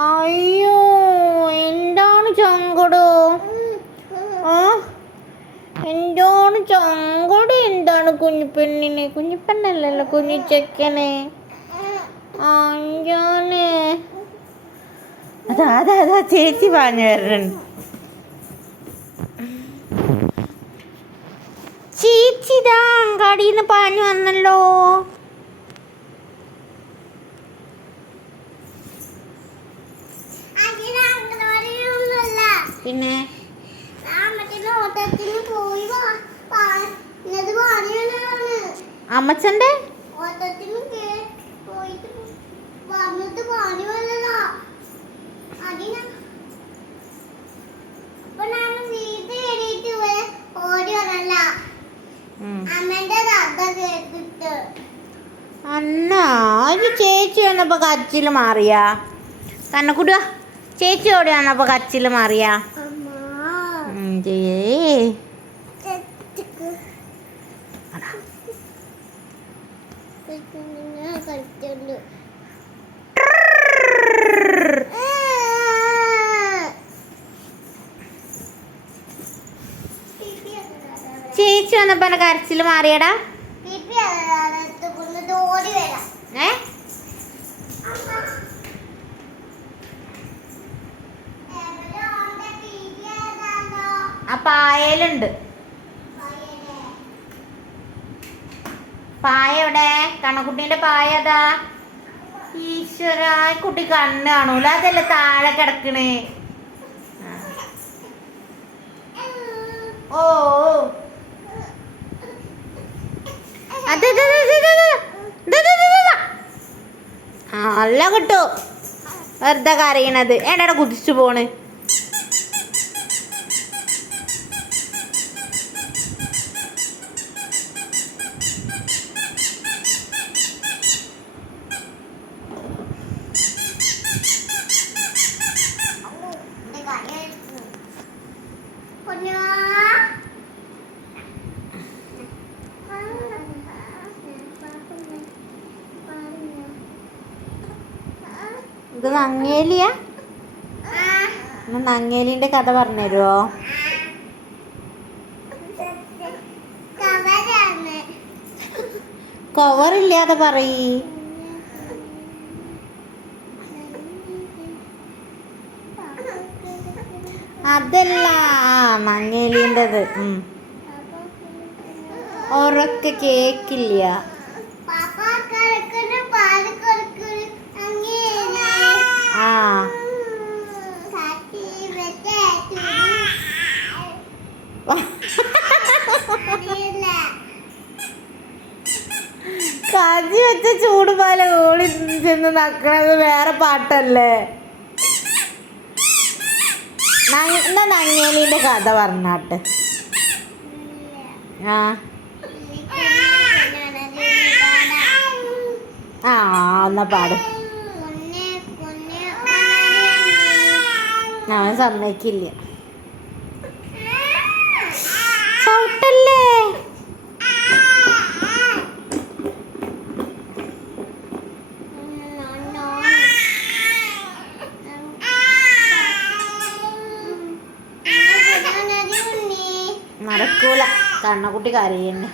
അയ്യോ, എന്താണ് സങ്കടോ? എന്താണ് സങ്കടം? എന്താണ് കുഞ്ഞിപ്പെണ്ണിനെ? കുഞ്ഞിപ്പെണ്ണല്ലല്ലോ, കുഞ്ഞിച്ചെക്കനെ. അഞ്ചാനെ അതാ അതാ അതാ ചേച്ചി പറഞ്ഞു വരണുണ്ട്. ചേച്ചി ഇതാ അങ്ങാടിന്ന് പാഞ്ഞു വന്നല്ലോ. പിന്നെ അമ്മച്ചന്റെ അന്നാ ഒരു ചേച്ചി വന്നപ്പോ കച്ചില് മാറിയാ കണ്ണക്കുട്ടിയാ. ചേച്ചി ഓടി വന്നപ്പോ കച്ചില് മാറിയാ. ചേച്ചി വന്നപ്പോ എന്റെ കരച്ചില് മാറിയടാ. ആ പായലുണ്ട്. പായ എവിടെ? കണ്ണക്കുട്ടീന്റെ പായ അതാ. ഈശ്വര, കുട്ടി കണ്ണ് കാണൂല. അതല്ലേ താഴെ കിടക്കണേ. ഓ അതെ അല്ല കിട്ടു. വെറുതെ കരയണത്. എടാ കുതിച്ചു പോണ്. ഇത് നങ്ങേലിയാ? നങ്ങേലിന്റെ കഥ പറഞ്ഞുതരുമോ? കവറില്ലാതെ പറയ്. അതല്ല, നങ്ങേലിൻ്റെത്. ഉറക്കെ കേക്കില്ല. കാജി വെച്ച ചൂടുപാല ഓളി ചെന്ന് നക്കണത് വേറെ പാട്ടല്ലേ? എന്നാ നങ്ങേലിന്റെ കഥ പറഞ്ഞാട്ട്. എന്നാ പാട്. ഞാൻ സമ്മതിക്കില്ല. ചവിട്ടല്ലേ. നടക്കൂല, കണ്ണക്കുട്ടി കരയന്നെ.